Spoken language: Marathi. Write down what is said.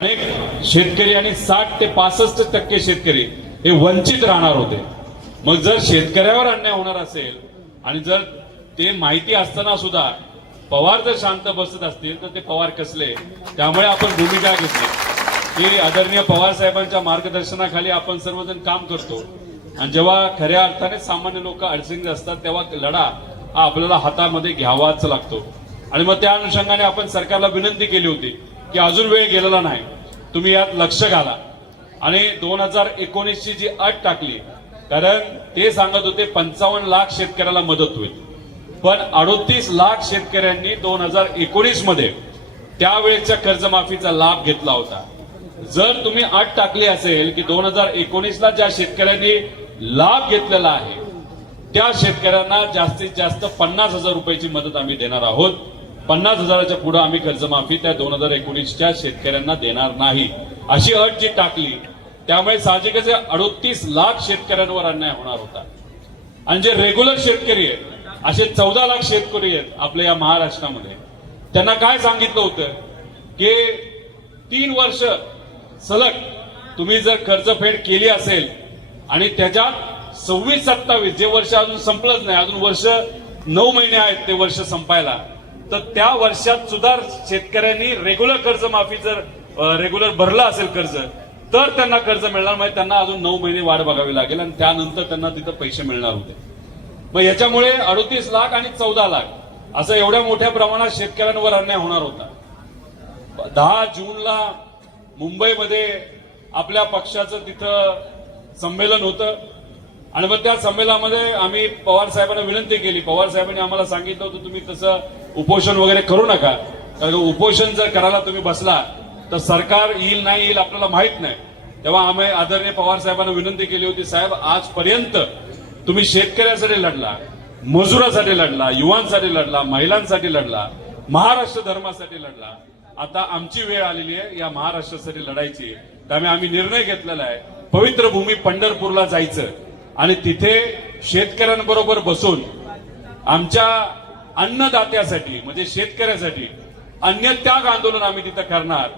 अनेक शेतकरी आणि 60 ते 65% शेतकरी हे वंचित राहणार होते। मग जर शेतकऱ्यावर अन्याय होणार असेल आणि जर ते माहिती असताना सुद्धा पवार जर शांत बसत असतील तर ते पवार कसले। त्यामुळे आपण भूमिका घेतली की आदरणीय पवार साहेबांच्या मार्गदर्शनाखाली आपण सर्वजण काम करतो आणि जेव्हा खऱ्या अर्थाने सामान्य लोक अडचणीत असतात तेव्हा लढा हा आपल्याला हातामध्ये घ्यावाच लागतो। आणि मग त्या अनुषंगाने आपण सरकारला विनंती केली होती की अजून वेळ गेलेला नाही, तुम्ही यात लक्ष घाला। आणि 2019 ची जी अट टाकली, कारण ते सांगत होते 55 लाख शेतकऱ्याला मदत होईल, पण 38 लाख शेतकऱ्यांनी 2019 मध्ये त्यावेळेच्या कर्जमाफीचा लाभ घेतला होता। जर तुम्ही अट टाकली असेल की 2019 ला ज्या शेतकऱ्यांनी लाभ घेतलेला आहे त्या शेतकऱ्यांना जास्तीत जास्त 50,000 रुपयाची मदत आम्ही देणार आहोत, 50,000च्या पुढे आम्ही कर्जमाफी त्या 2019च्या शेतकऱ्यांना देणार नाही, अशी अट जी टाकली त्यामुळे साहजिकच 38 लाख शेतकऱ्यांवर अन्याय होणार होता। आणि जे रेग्युलर शेतकरी आहेत असे 14 लाख शेतकरी आहेत आपल्या या महाराष्ट्रामध्ये, त्यांना काय सांगितलं होतं की 3 वर्ष सलग तुम्ही जर कर्जफेड केली असेल आणि त्याच्यात 26-27 जे वर्ष अजून संपलंच नाही, अजून वर्ष 9 महिने आहेत ते वर्ष संपायला, तर त्या वर्षात सुद्धा शेतकऱ्यांनी रेग्युलर कर्जमाफी जर रेग्युलर भरलं असेल कर्ज तर त्यांना कर्ज मिळणार, म्हणजे त्यांना अजून 9 महिने वाट बघावी लागेल आणि त्यानंतर त्यांना तिथं पैसे मिळणार होते। मग याच्यामुळे 38 लाख आणि 14 लाख असं एवढ्या मोठ्या प्रमाणात शेतकऱ्यांवर अन्याय होणार होता। 10 जूनला मुंबईमध्ये आपल्या पक्षाचं तिथं संमेलन होतं आणि मग त्या संमेलनामध्ये आम्ही पवार साहेबांना विनंती केली। पवार साहेबांनी आम्हाला सांगितलं होतं तुम्ही तसं उपोषण वगैरे करू नका, कारण उपोषण जर करायला तुम्ही बसला तर सरकार येईल नाही येईल आपल्याला माहित नाही। तेव्हा आम्ही आदरणीय पवार साहेबांना विनंती केली होती, साहेब आजपर्यंत तुम्ही शेतकऱ्यासाठी लढला, मजुरासाठी लढला, युवांसाठी लढला, महिलांसाठी लढला, महाराष्ट्र धर्मासाठी लढला, आता आमची वेळ आलेली आहे या महाराष्ट्रासाठी लढायची। त्यामुळे आम्ही निर्णय घेतलेला आहे पवित्र भूमी पंढरपूरला जायचं आणि तिथे शेतकऱ्यांबरोबर बसून आमच्या अन्नदात्यासाठी म्हणजे शेतकऱ्यासाठी अन्नत्याग आंदोलन आम्ही तिथं करणार।